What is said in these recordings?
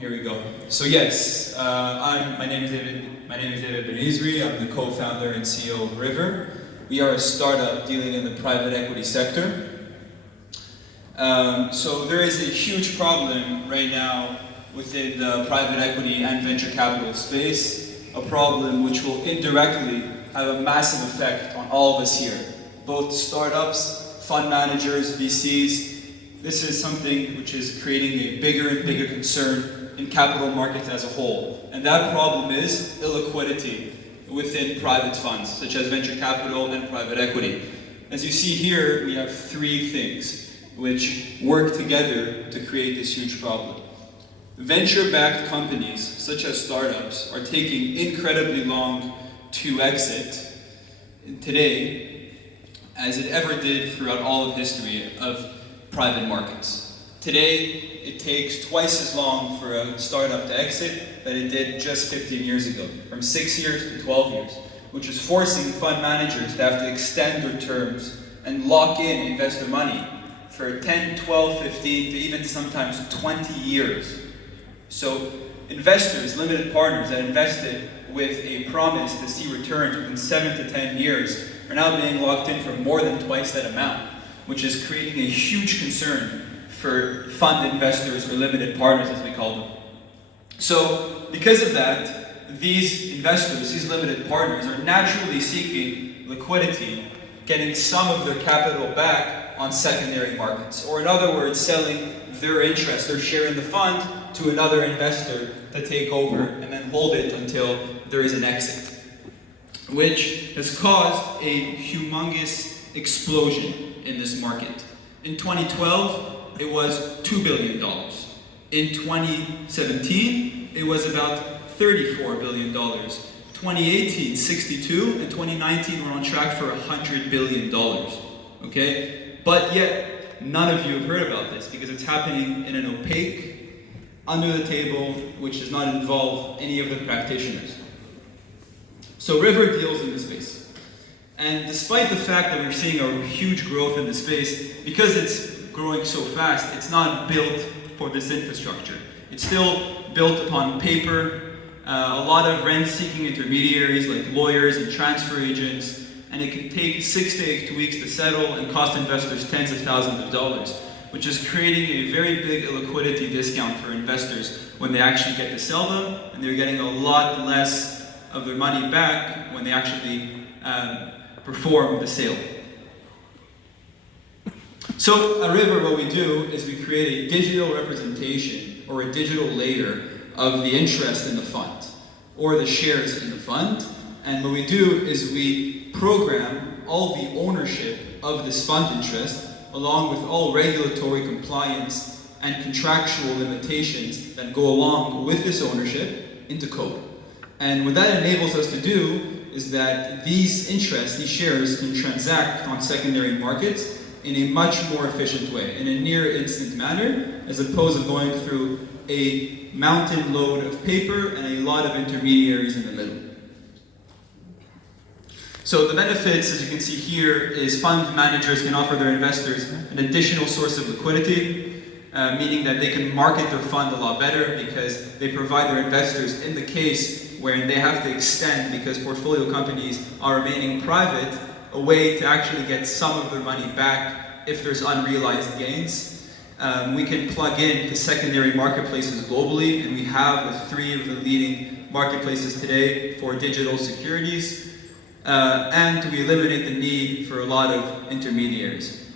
Here we go. So yes, my name is David Benizri. I'm the co-founder and CEO of Rivver. We are a startup dealing in the private equity sector. So there is a huge problem right now within the private equity and venture capital space, a problem which will indirectly have a massive effect on all of us here, both startups, fund managers, VCs. This is something which is creating a bigger and bigger concern in capital markets as a whole. And that problem is illiquidity within private funds, such as venture capital and private equity. As you see here, we have three things which work together to create this huge problem. Venture-backed companies, such as startups, are taking incredibly long to exit today, as it ever did throughout all of history of private markets. Today, it takes twice as long for a startup to exit than it did just 15 years ago, from 6 years to 12 years, which is forcing fund managers to have to extend their terms and lock in investor money for 10, 12, 15, to even sometimes 20 years. So investors, limited partners that invested with a promise to see returns within 7 to 10 years are now being locked in for more than twice that amount, which is creating a huge concern for fund investors or limited partners, as we call them. So because of that, these investors, these limited partners, are naturally seeking liquidity, getting some of their capital back on secondary markets, or in other words, selling their interest, their share in the fund, to another investor to take over and then hold it until there is an exit, which has caused a humongous explosion in this market. In 2012, it was $2 billion. In 2017, it was about $34 billion. 2018, 62, and 2019, we're on track for $100 billion, okay? But yet, none of you have heard about this because it's happening in an opaque, under the table, which does not involve any of the practitioners. So Rivver deals in this space. And despite the fact that we're seeing a huge growth in the space, because it's growing so fast, it's not built for this infrastructure. It's still built upon paper, a lot of rent-seeking intermediaries like lawyers and transfer agents, and it can take 6 to 8 weeks to settle and cost investors tens of thousands of dollars, which is creating a very big illiquidity discount for investors when they actually get to sell them, and they're getting a lot less of their money back when they actually perform the sale. So at Rivver, what we do is we create a digital representation or a digital layer of the interest in the fund or the shares in the fund. And what we do is we program all the ownership of this fund interest along with all regulatory compliance and contractual limitations that go along with this ownership into code. And what that enables us to do is that these interests, these shares, can transact on secondary markets in a much more efficient way, in a near instant manner, as opposed to going through a mountain load of paper and a lot of intermediaries in the middle. So the benefits, as you can see here, is fund managers can offer their investors an additional source of liquidity, meaning that they can market their fund a lot better because they provide their investors, in the case where they have to extend because portfolio companies are remaining private, a way to actually get some of their money back if there's unrealized gains. We can plug in to secondary marketplaces globally, and we have 3 of the leading marketplaces today for digital securities. And we eliminate the need for a lot of intermediaries.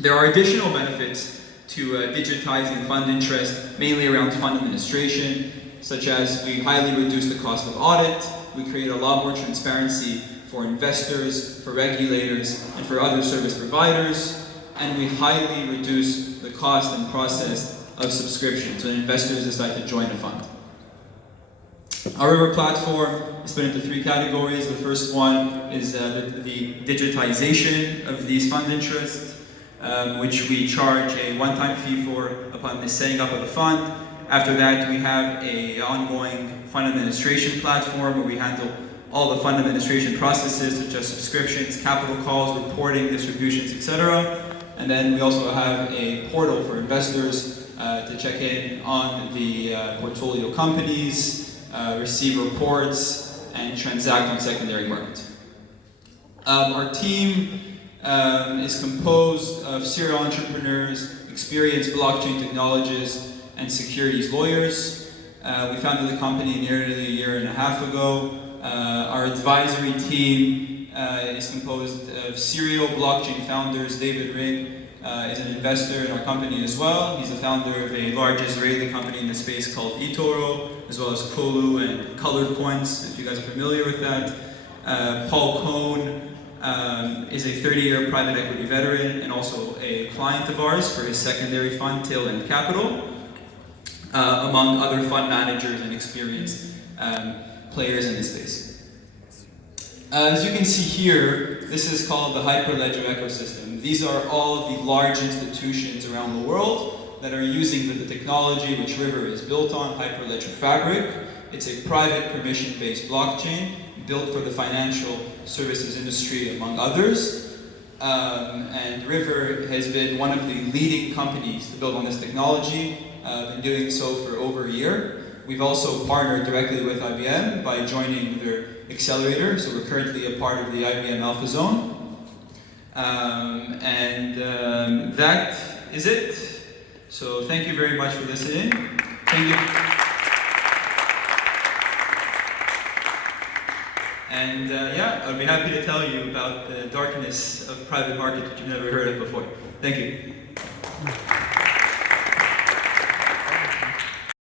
There are additional benefits to digitizing fund interest, mainly around fund administration, such as we highly reduce the cost of audit, we create a lot more transparency for investors, for regulators, and for other service providers, and we highly reduce the cost and process of subscriptions when investors decide to join a fund. Our Rivver platform is split into 3 categories. The first one is the digitization of these fund interests, which we charge a one-time fee for upon the setting up of the fund. After that, we have an ongoing fund administration platform where we handle all the fund administration processes such as subscriptions, capital calls, reporting, distributions, etc. And then we also have a portal for investors to check in on the portfolio companies, receive reports, and transact on secondary market. Our team is composed of serial entrepreneurs, experienced blockchain technologists, and securities lawyers. We founded the company nearly a year and a half ago. Our advisory team is composed of serial blockchain founders. David Ring is an investor in our company as well. He's the founder of a large Israeli company in the space called eToro, as well as Kolu and Colored Coins, if you guys are familiar with that. Paul Cohn is a 30-year private equity veteran and also a client of ours for his secondary fund, Tel Aviv Capital, among other fund managers and experienced players in this space. As you can see here, this is called the Hyperledger ecosystem. These are all of the large institutions around the world that are using the technology which Rivver is built on, Hyperledger Fabric. It's a private permission-based blockchain built for the financial services industry, among others. And Rivver has been one of the leading companies to build on this technology, been doing so for over a year. We've also partnered directly with IBM by joining their accelerator, so we're currently a part of the IBM Alpha Zone. That is it. So thank you very much for listening. Thank you. And yeah, I'll be happy to tell you about the darkness of private market that you've never heard of before. Thank you.